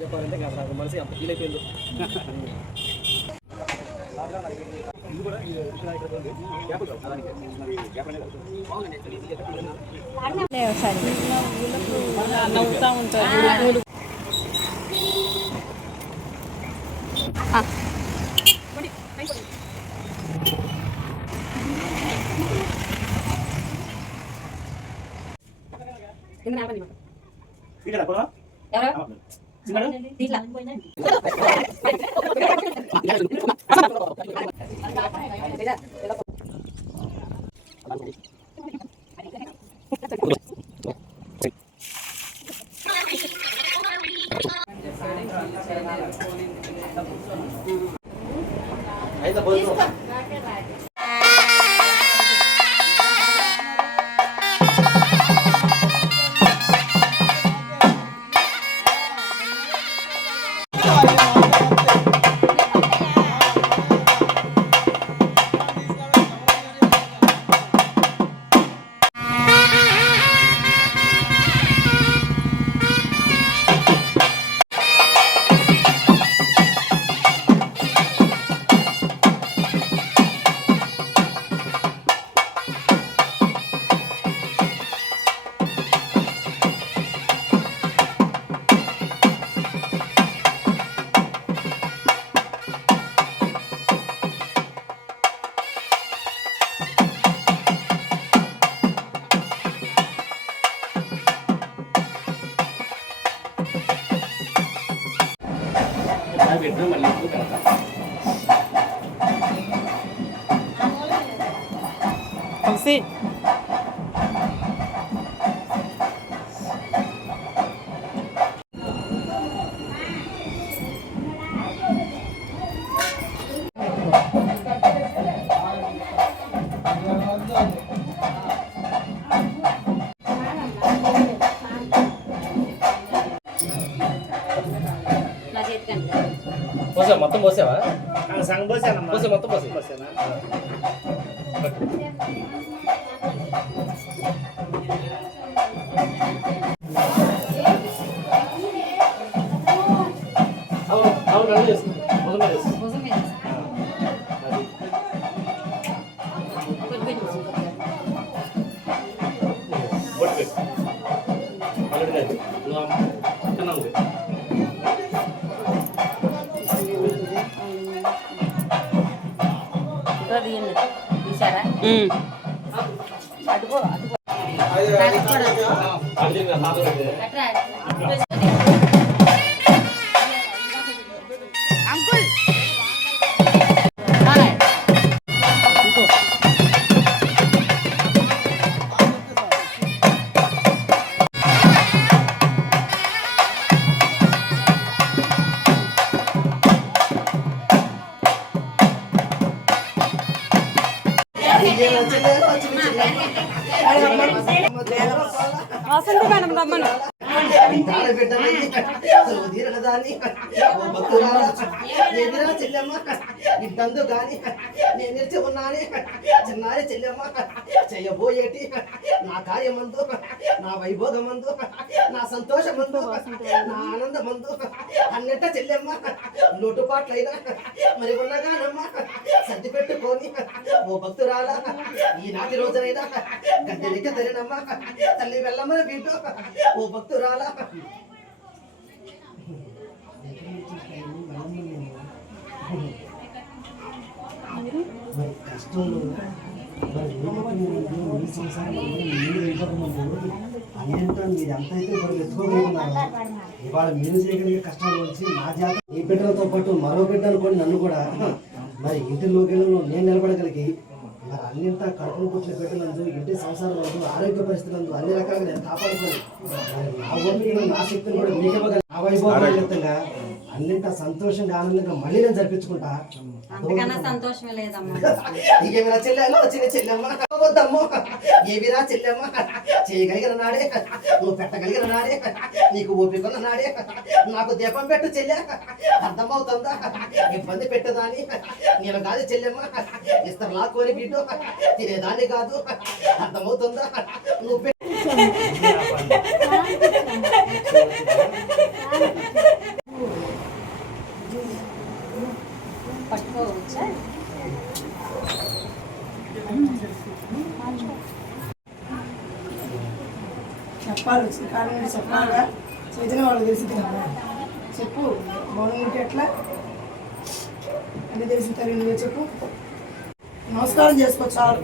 చెప్పాలంటే నాకు మనసు అంత ఫీల్ అయిపోయింది. నవ్వుతా ఉంటారు. కలిసి మొత్తం పోసావా? సంగ పోసాను మొత్తం పోసానా? అవును అన్నీ చేస్తుంది. వసంత మేడం రమ్మను. చెల్లెమ్మ ఇంతందు గాని నేను నిలిచి ఉన్నానే చిన్నారి చెల్లెమ్మ చెయ్యబోయేటి నా కార్యమందు, నా వైభోగమందు, నా సంతోషమందు, నా ఆనందమందు అన్నింట చెల్లెమ్మ లోటుపాట్లైనా మరి ఉన్నగానమ్మ సర్ది పెట్టుకొని ఓ భక్తురాలా ఈనాటి రోజునైనా గద్దెలిక తరినమ్మ తల్లి వెళ్ళమని వీటు ఓ భక్తురాలా. మరి కష్టంలో మీ సంసారంలో మీరు ఇవ్వకముందు అన్నింటో మీరు ఎంతైతే మరి ఎత్తుకోగలుగుతున్నారో ఇవాళ మీరు చేయగలిగే కష్టం నుంచి నా జాత ఈ బిడ్డలతో పాటు మరో బిడ్డ అనుకోండి నన్ను కూడా మరి ఇంటిలోకి నేను నిలబడగలిగి మరి అన్నింటా కడుపును పుట్టిన బిడ్డలందు ఇంటి సంసారం నందు ఆరోగ్య పరిస్థితులందు అన్ని రకాలుగా నేను కాపాడుకోను. నా ఓపికను నా శక్తిని కూడా మీకు ఇవ్వగలను. నా వైభవంగా అన్నింటా సంతోషంగా ఆనందంగా మళ్ళీ నేను జరిపించుకుంటా. సంతోషమే లేదమ్మా. ఏమిరా చెల్లెమ్మ వచ్చిన చెల్లెమ్మ వద్దమ్మో ఏమిరా చెల్లెమ్మ చేయగలిగిన నాడే నువ్వు పెట్టగలిగిన నాడే నీకు ఓపికన్న నాడే నాకు దీపం పెట్టు చెల్లె. అర్థమవుతుందా? ఇబ్బంది పెట్టదాని నేను కాదు చెల్లెమ్మ, ఇస్తారు లాక్కొని బిడ్డు తినేదాన్ని కాదు. అర్థమవుతుందా? నువ్వు చెప్పాలి వచ్చిన కాలం నుండి చెప్పాలిగా చైతన్య వాళ్ళకి తెలిసింది కదా చెప్పు బాగుంటే ఎట్లా అన్నీ తెలిసిన తల్లి నువ్వే చెప్పు నమస్కారం చేసుకో చాలు